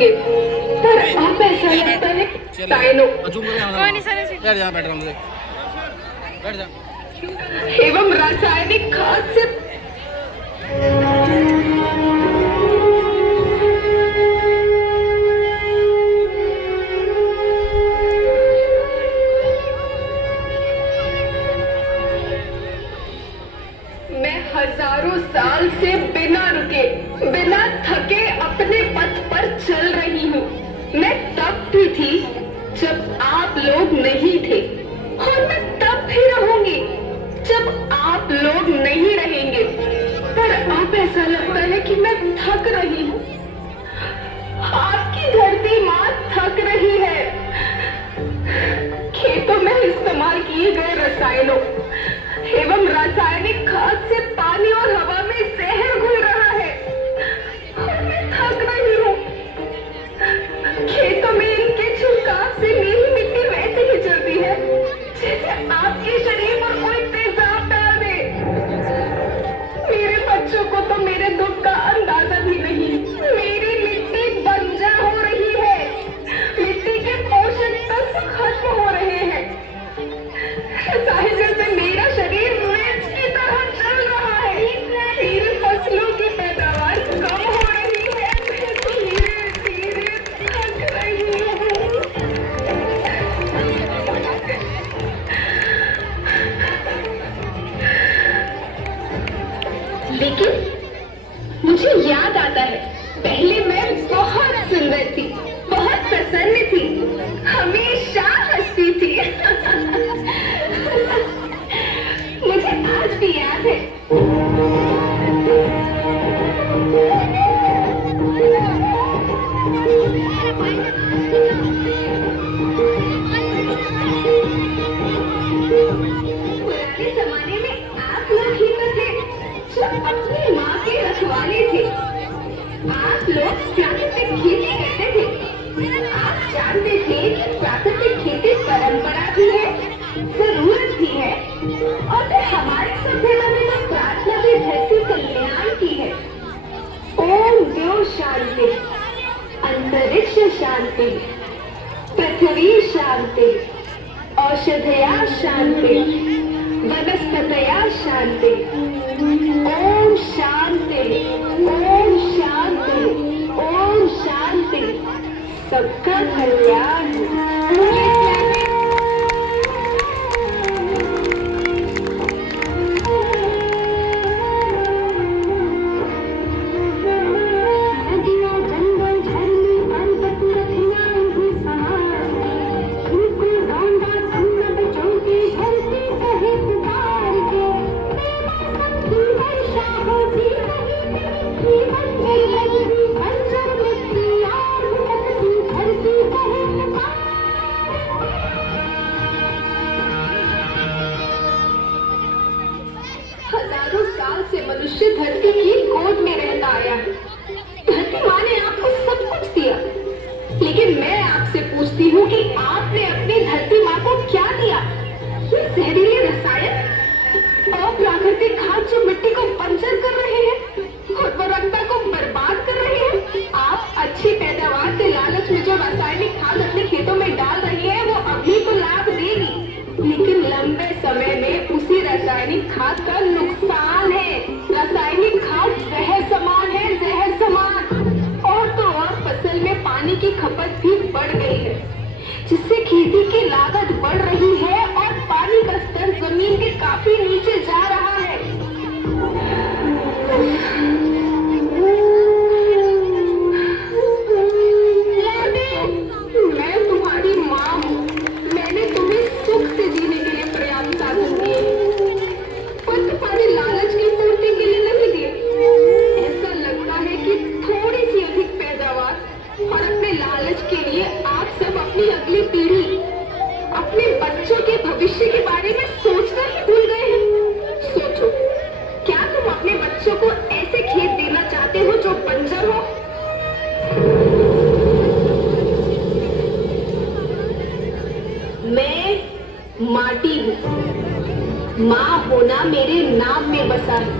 रहेंगे, पर अब ऐसा लगता है साइनो एवं रासायनिक खाद से मैं हजारों साल से बिना रुके, बिना थके अपने पथ पर चल रही हूँ। मैं तब भी थी जब आप लोग नहीं थे, और मैं तब भी रहूंगी जब आप लोग नहीं रहेंगे। पर अब ऐसा लगता है कि मैं थक रही हूँ। आपकी धरती माँ थक रही है। खेतों में इस्तेमाल किए गए रसायनों एवं रासायनिक खाद से पानी और हवा में जहर घुल रहा है, और मैं थक रही हूँ। खेतों में इनके छिड़काव से नीली मिट्टी वैसे ही चलती है जैसे आपके शरीर पर कोई तेजाब डाल दे। मेरे बच्चों को तो मेरे दुख का अंदाजा भी नहीं। मेरी मिट्टी बंजर हो रही है, मिट्टी के पोषक तत्व खत्म हो रहे हैं। रसायनों से मेरा शरीर मिर्च की तरह चल रहा है। मेरी फसलों की पैदावार कम हो रही है। मैं धीरे धीरे थक रही हूँ। लेकिन मुझे याद आता है, पहले मैं बहुत सुंदर थी, बहुत प्रसन्न थी, हमेशा हंसती थी। मुझे आज भी याद है। पुराने जमाने में आप लोग ही तो थे जो अपनी माँ के रखवाले थे। आप लोग प्राकृतिक खेती करते थे। आप जानते थे कि प्राकृतिक खेती परंपरा भी है, जरूरत भी है, और फिर हमारी सभ्यता में तो प्रार्थना भी धरती कल्याण की है। ओम देव शांति, अंतरिक्ष शांति, पृथ्वी शांति, औषधया शांति, वनस्पतया शांति। ओम शांति, ओम शांति, ओम शांति। सबका कल्याण। हजारों साल से मनुष्य धरती की गोद में रहता आया है। धरती माँ ने आपको सब कुछ दिया, लेकिन मैं आपसे पूछती हूँ कि आपने अपनी धरती माँ को क्या दिया? ये जहरीले रसायन, अप्राकृतिक खाद जो मिट्टी को बंजर कर रहे हैं, उर्वरकता को बर्बाद कर रहे हैं। आप अच्छी पैदावार के लालच में जो रासायनिक खाद अपने खेतों में डाल रही है, वो अभी तो लाभ देगी, लेकिन लंबे समय में उसी रासायनिक खाद का नुकसान है। रासायनिक खाद जहर समान है, जहर समान। और तो और फसल में पानी की खपत भी बढ़ गई है, जिससे खेती की लागत बढ़ रही है और पानी का स्तर जमीन के काफी नीचे जा रहा है। मैं तुम्हारी माँ हूँ। मैंने तुम्हें सुख से जीने के लिए पर्याप्त साधन दिए, पर तुम्हारी लालच की पूर्ति के लिए नहीं दिए। ऐसा लगता है कि थोड़ी सी अधिक पैदावार और अपने लालच के लिए आप सब अपनी अगली पीढ़ी, अपने बच्चों के भविष्य के बारे में सोचना ही भूल गए हैं। सोचो, क्या तुम अपने बच्चों को ऐसे खेत देना चाहते हो जो बंजर हो? मैं माटी हूँ। माँ होना मेरे नाम में बसा है।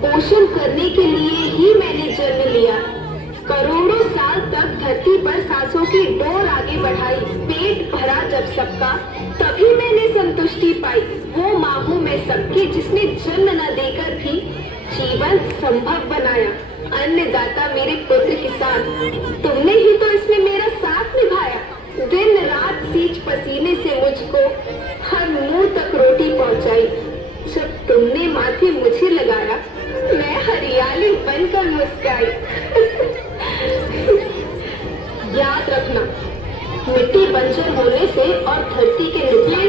पोषण करने के लिए ही मैंने जन्म लिया। करोड़ों साल तक धरती पर सांसों की डोर आगे बढ़ाई, पेट भरा जब सबका, तभी मैंने संतुष्टि पाई। वो माँ हूँ मैं सबकी जिसने जन्म न देकर भी जीवन संभव बनाया। अन्नदाता मेरे पुत्र किसान, तुमने ही तो इसमें मेरा साथ निभाया। दिन रात सींच पसीने से मुझको हर मुंह तक रोटी पहुंचाई। जब तुमने माथे मुझे लगाया, मैं हरियाली बनकर मुस्काई। याद रखना, मिट्टी बंजर होने से और धरती के निचले